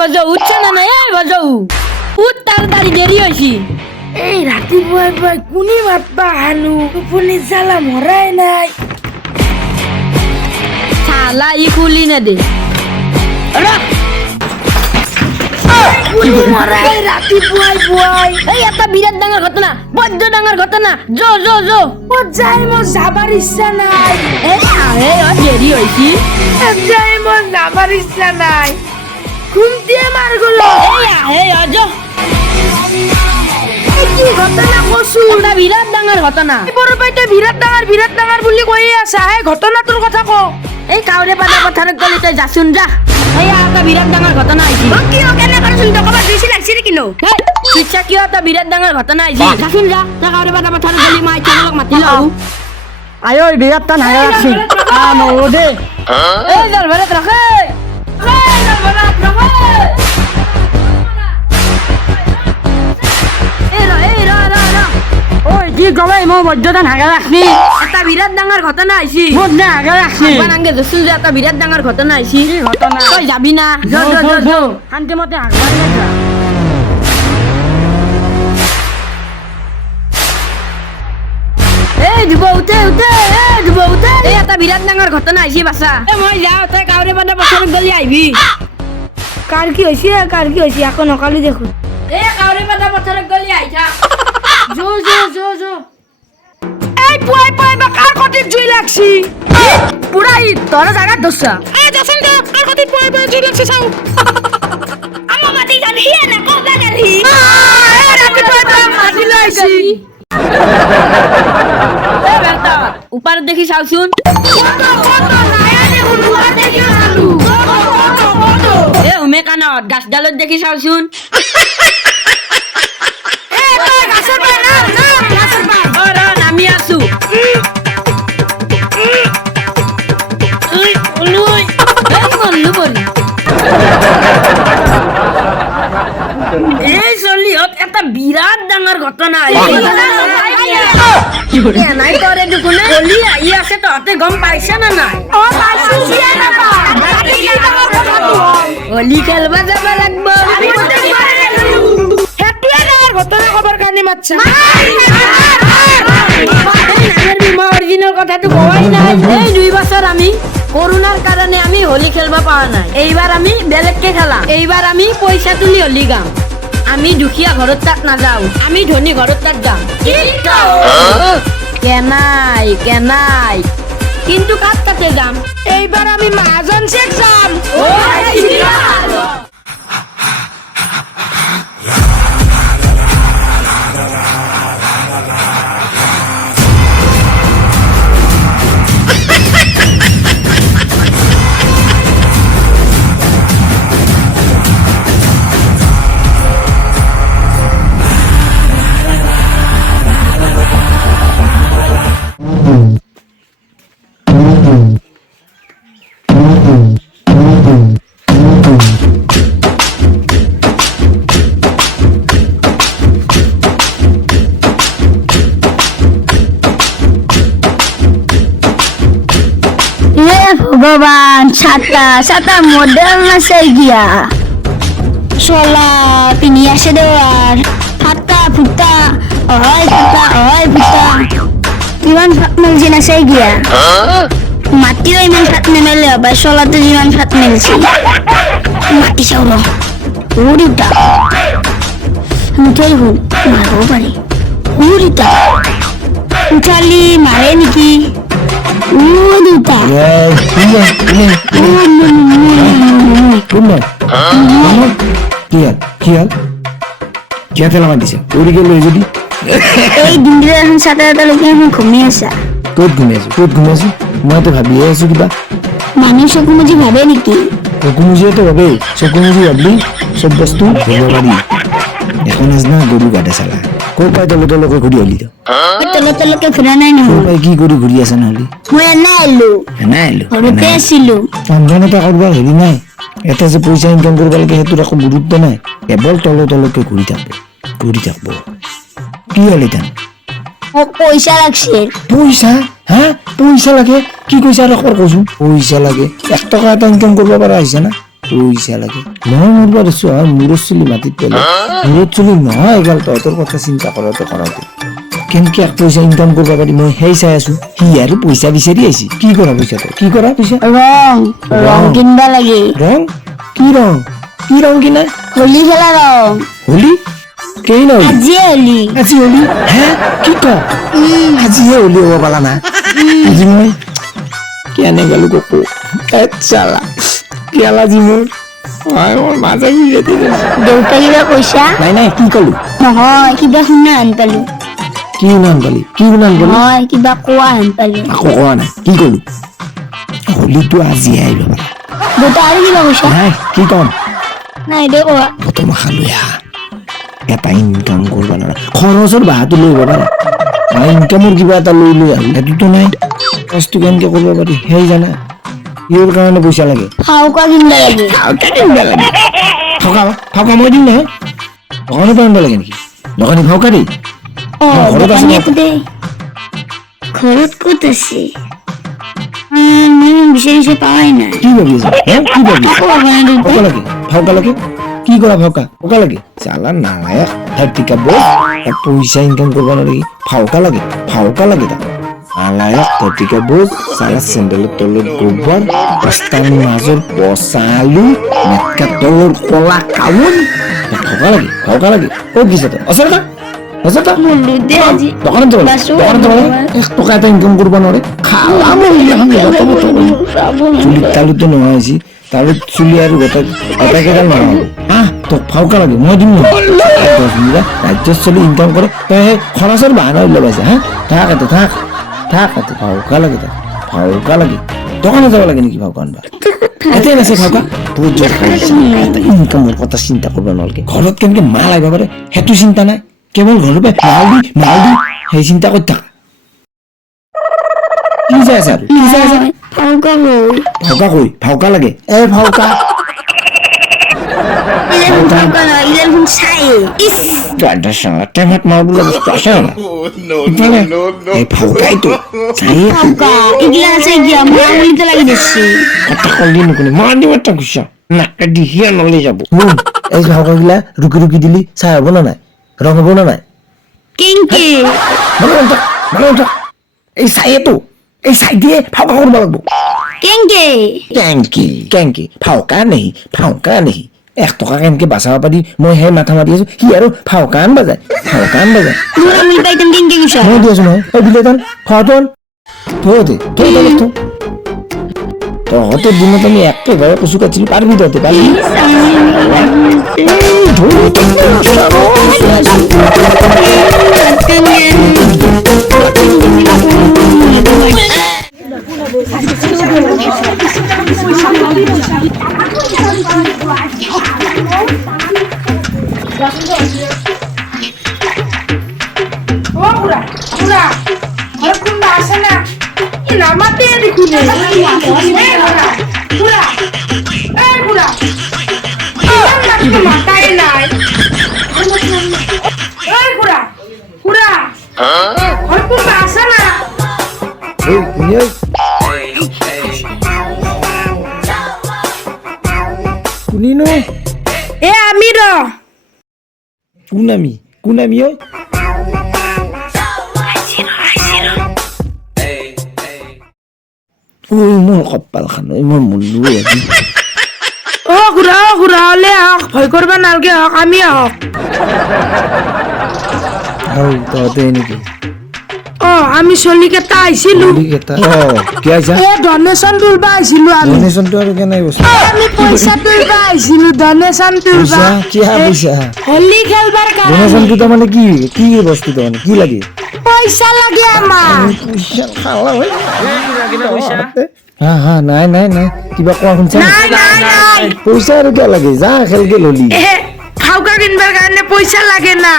ভজ উঠছ না নাই এই ভজ উঠ তাড়াতাড়ি দেরি হইছি এই রাতিপুৱাই কোনে মাতবা হানো টোপনি জ্বালা মৰাই নাই শালা ই খুলি না দে মৰাই ৰাতিপুৱাই এই এটা বিরাট ডাঙৰ ঘটনা বদ্ধ ডাঙৰ ঘটনা জো জো জো ক'ত যাই মই যাবাৰ ইচ্ছা নাই এই আহে দেরি হইছি ক'ত যাই মই যাবাৰ ইচ্ছা নাই ঘুমটিয়ে মাৰ গলো এই আহে জো কি ঘটনা কচু এটা বিরাট ডাঙৰ ঘটনা বৰপাইতে বিৰাট ডাঙৰ বুলি কৈ আছা হে ঘটনাটোৰ কথা ক এই কাউরে পাতা পথাৰত গলি তই যাচোন যা এই এটা বিরাট ডাঙৰ ঘটনা আইছি কি কেনে কৰচোন তো কবা দিছি লাগছি নেকি নো ইচ্ছা কিয় এটা বিরাট ডাঙৰ ঘটনা আইছি যাচোন যা তই কাউরে পাতা পথাৰত গলি মাই তোমাক মাতি লও আয়ো বিরাট টান হাগা রাখছি নো দে এই জাল ভরে রাখে এই জাল ভরে রাখে ওই কি কবে মই বদ্ধ টান হাগা রাখছি এটা বিরাট ডাঙৰ ঘটনা আইছি বদ্ধ হাগা রাখছি বানাঙ্গে যাচোন যা এটা বিরাট ডাঙৰ ঘটনা আইছি কি ঘটনা তই যাবি না জো জো জো জো শান্তি মতে হাগবা লাগা এই দিব উঠে এই এটা বিরাট ডাঙৰ ঘটনা আইছি বাছা মই যাও তই কাউরে পাতা পথাৰত গলি আইবি কাৰ কি হৈছে আকৌ নকালি দেখোন এই কাউরে পাতা পথাৰত গলি আই থাক জো এই পুৱাই বা কাৰ কটিত জুই লাগছি পুরাই তোর জায়গা দোসা এই যাচোন দে কাৰ কটিত পুৱাই জুই লাগছি চাও আমা মাটি গান হিয়া না কবা গালি এই ৰাতিপুৱাই মাটি লাইছি এ বেটা উপর দেখি চাওছুন এ উমে কানত গাছডালত দেখি চাওছুন নামি আছো এই চলিহত এটা বিরাট ডাঙৰ ঘটনা নাই কৰে দেখোন হলি আহি আছে তহঁতে গম পাইছা না নাই হলি খেলবা যাব লাগব ঘটনা খবৰ কাৰণে মাতছা অরিজিনাল কথাটো কোৱাই নাই এই 2 বছর আমি করোনার কারণে আমি হোলি খেলবা পাওয়া নাই এইবার আমি বেলেগকে খেলাম এইবার আমি পয়সা তুলি হোলি গাম আমি দুখিয়া ঘৰত তাত নাযাও আমি ধনী ঘৰত তাত যাম কেনাই কিন্তু কার তাতে যাম এইবাৰ আমি মহাজন চেক যাম ভগবান ছাতা মডেল না সেই গিয়া চলা পিনি আছে দেওয়ার ফাটা ফুটা অহয় ফুটা কিমান ফাট মেলছি না সেই গিয়া মাটিও ইমান ফাট নেমেলে হবে চলাতে যিমান ফাট মেলছি মাটি চাউল উড়িটা উঠাই হল মারব পারি উড়িটা উঠালি মারে নেকি উড়িটা এই দিনটো এখন 7:30লৈকে আমি ঘুমি আছা ক'ত ঘুমি আছো মইতো ভাবিয়ে আছো কিবা মানুহ চকু মুজি ভাবে নেকি চকু মুজিয়েতো ভাবে চকু মুজি ভাবলি চব বস্তু ধৰিব পাৰি এখন আজনা গৰু গাতে চালা ক'ৰ পাই তলকৈ ঘূৰি আহিলি তললৈকে ঘূৰা নাই ক'ৰ নহয় পাই কি কৰি ঘূৰি আছা নহ'লে মই এনে আহিলো আহিলো ঘৰতে আছিলো ৰন্ধন এটা কৰবাৰ হেৰি নাই এটা যে পইচা ইনকাম কৰিব লাগে সেইটোৰ একো গুৰুত্ব নাই কেৱল তলকৈ ঘূৰি থাকব কি হ'ল এতিয়া মোক পইচা লাগছে পইচা হা পইচা লাগে কি কৈছা আৰু কৈছো পইচা লাগে 1 টকা এটা ইনকাম কৰিব পৰা হৈছে না পইচা লাগে মই মরবা দিছো মূৰত চুলি মাটিত পেলে মূৰত চুলি নহয় এগাল তহঁতৰ কথা চিন্তা কৰোঁতে কেনেকে পইচা ইনকাম কৰিব পাৰি মই সেই চাই আছো সি আৰু পইচা বিচাৰি আহিছে কি কৰা পইচাটো কি কৰা পইচা ৰং ৰং কিনবা লাগে ৰং কি ৰং কিনা হোলী খেলা ৰং হোলী কেই ন আজিয়ে হোলী আজি হোলী হে কি ক আজিহে হোলী হ'ব পালা না আজি মই কেনে গেলো ককো চালা কেলা আজি মোৰ মোৰ মাজা বিয়ে দিলে দেউতা কিবা কৈছা নাই কি কলো নহয় কিবা শুনা হেন পালো কি নাম পালি নহয় কিবা কোৱা হেন পালো আকৌ কোৱা নাই কি কলো হোলীটো আজি আহিব পাৰা দেউতা আৰু কিবা কৈছা নাই কি কম নাই দে কোৱা প্ৰথম খালো এটা ইনকাম কৰিব নোৱাৰা খৰচৰ বাহাটো লৈ আহিব পাৰা ইনকামৰ কিবা এটা লৈ আহো সেইটোতো নাই খৰচটো কেনেকে কৰিব পাৰি সেই জানা ইয়াৰ কাৰণে পইচা লাগে ফাউকা কিনবা লাগে ফাউকা মই দিম নহয় দোকানৰ পৰা আনিব লাগে নেকি দোকানী ফাউকা দেই ঘৰত আছে দোকানী ন? একো দে ঘৰত ক'ত আছে মই বিচাৰিছে পাৱাই নাই কি ভাবি আছা কি ভাবি একো ভাবা নাই দেউতা ফাউকা লাগে কি কৰা ফাউকা লাগে চালা নালায়ক থাৰ্টিকা বল পইচা ইনকাম কৰিব নোৱাৰি ফাউকা লাগে তাক নালায়ক থাৰ্টিকা বল চালা চেণ্ডেলৰ তলত গোবৰ ৰাস্তাৰ মাজৰ পচা আলু মেটকা তলৰ কলা কাউন ফাউকা লাগে ক'ত দিছে তই অচৰতা বলো দে আজি দোকানত যাব বাছো এক টকা এটা ইনকাম কৰিব নোৱাৰে খালা চুলিত তালুতো নোহোৱা হৈছে তালুত চুলি আৰু গোটেইকেইডাল নোহোৱা হ'ব তোক ফাউকা লাগে মই দিম নহয় 10 মিনিট ৰাজ্যত চলি ইনকাম কৰে তই সেই খৰচৰ বাহানা উলিয়াইছে থাক ফাউকা লাগে দোকানত যাব লাগে নেকি ফাউকা আনবা এতিয়াই নাছে ফাউকা বহুত জোৰ ইনকামৰ কথা চিন্তা কৰিব নালাগে ঘৰত কেনেকে মাল আহিব পাৰে সেইটো চিন্তা নাই কেৱল ঘৰৰ পৰা মাল দি সেই চিন্তা কৰি থাক কি চাই আছা ফাউকা লাগে এই ফাউকা টেমাত মাৰবলৈ বস্তু আছে এই ফাউকাইটো কথা কলি নুশুনি মাৰ দিব এটা গুচা নাকে দিহিয়া নলে যাব এই ফাউকা গিলা ৰুকি দিলি চাই হ'ব না নাই ৰং হ'ব না নাই কেংকে মানে এই চাই দিয়ে ফাউকা কৰিব লাগিব কেংকে কেংকি ফাউকা নেহি 1 টকা কেনেকে বাচাব পাৰি মই সেই মাথা মাৰি আছো সি আৰু ফাউকা আনবা যায় মোৰ আমি পাইতাম কেংকে কৈছা মই দি আছো নহয় এই বিলেতন ফাউটন তহঁতে দিনত আমি একেবাৰে কচু কাটিছিলো পাৰিবি তহঁতে পাৰিবি কোনিনো এ আমি ৰ কোন আমি ঐ মোৰ কপাল খান মই মৰলো আজি খুৰা হলে আহক ভয় কৰিব নালাগে আহক আমি আহক আৰু তহঁতে নেকি আমি চলিকেইটা আহিছিলো কি আইছা ডনেশ্যন তুলবা আহিছিলো ডনেশ্যনটো আৰু কেনে বস্তু আমি পইচা তুলবা আহিছিলো ডনেশ্যন তুলবা পইচা হোলী খেলবাৰ কাৰণে ডনেশ্যনটো তাৰমানে কি বস্তু তাৰমানে কি লাগে পইচা লাগে আমাৰ পইচা খালা নাই কিবা কোৱা শুনছা নাই পইচা আৰু কিয় লাগে যা খেলকে ললি খাওকা কিনবাৰ কাৰণে পইচা লাগে না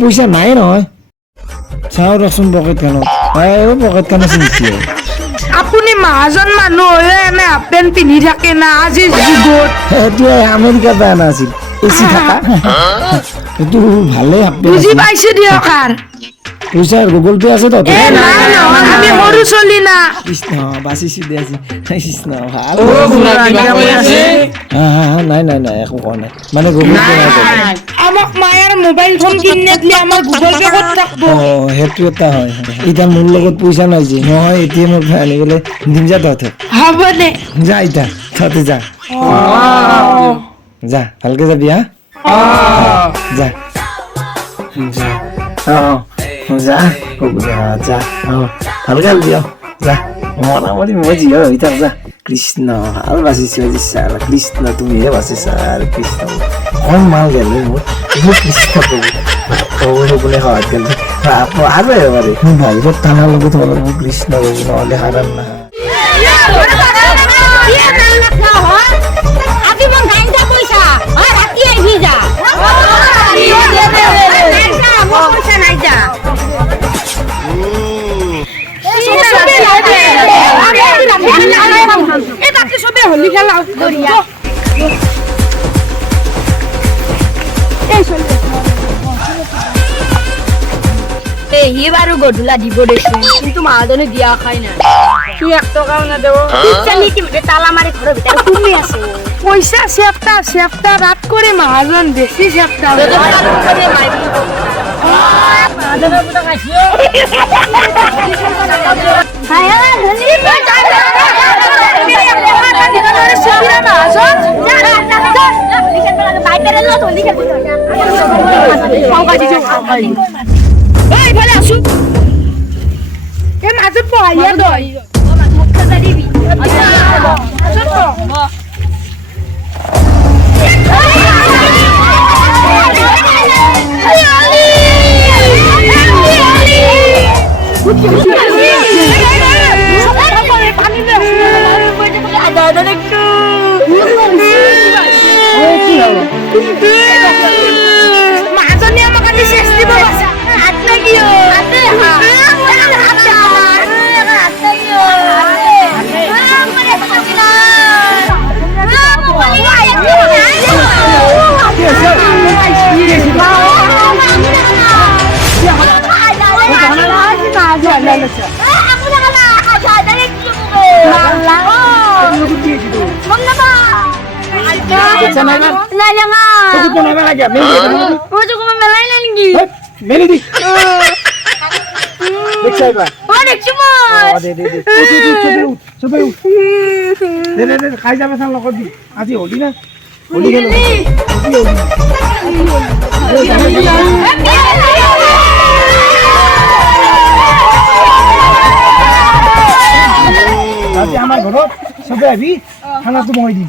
পইচা নাই নহয় চাও ৰচোন পকেট খানত চিন্তি আপুনি মহাজন মানুহ হৈ এনে হাফ পেণ্ট পিন্ধি থাকে না আজিৰ যুগত সেইটো আমেৰিকাৰ পৰা অনা আছিল এচি থাকা সেইটো ভালেই হাফ বুজি পাইছো দিয়ক পইচা গুগল পে আছে তো আমি সৰু চলি না কৃষ্ণ বাচিছো দে আজি কৃষ্ণ ভাল নাই নাই নাই একো কোৱা নাই মানে গুগল পে নাই আমাক মায়াৰ মোবাইল ফোন কিনে দিলে আমাৰ গুগল পে ক'ত থাকবো সেইটো এটা হয় এতিয়া মোৰ লগত পইচা নাই যে নহয় এটিএমৰ পৰা আনি গ'লে দিম যা তহঁতে হ'ব দে যা এতিয়া তহঁতে যা যা ভালকে যাবি হা যা যা যা ভালকে যাবি যা মোটামুটি মই যি হয় হৈ থাক যা কৃষ্ণ ভাল বাচিছো আজি ছাৰ কৃষ্ণ তুমিহে বাচিছা আৰু কৃষ্ণ কম মাল গেলে মোৰ কৃষ্ণ কবলে বোলে সহায় গেলে আৰু এবাৰে ভাবিছত থানাৰ লগত তোমালোক মোৰ কৃষ্ণ কবি নহ'লে হাৰাম না হোলী খেলা সি বাৰু গধূলা দিব দেচোন কিন্তু মানুহজনে দিয়া খাই নাই সি 1 টকাও নেদেব তালা মাৰি ঘৰৰ ভিতৰত তুমি আছে পইচা চেপ্তা ৰাত কৰি মহাজন বেছি চেপ্তা মাজত পঢ়াই মাজনী আমাক আজি চেষ্টি দিব হাত লাগিও খাই যাবে চাল নকবি আজি হলি না হলি খেলো আজি আমাৰ ঘৰত চবে আহি খানাটো মই দিম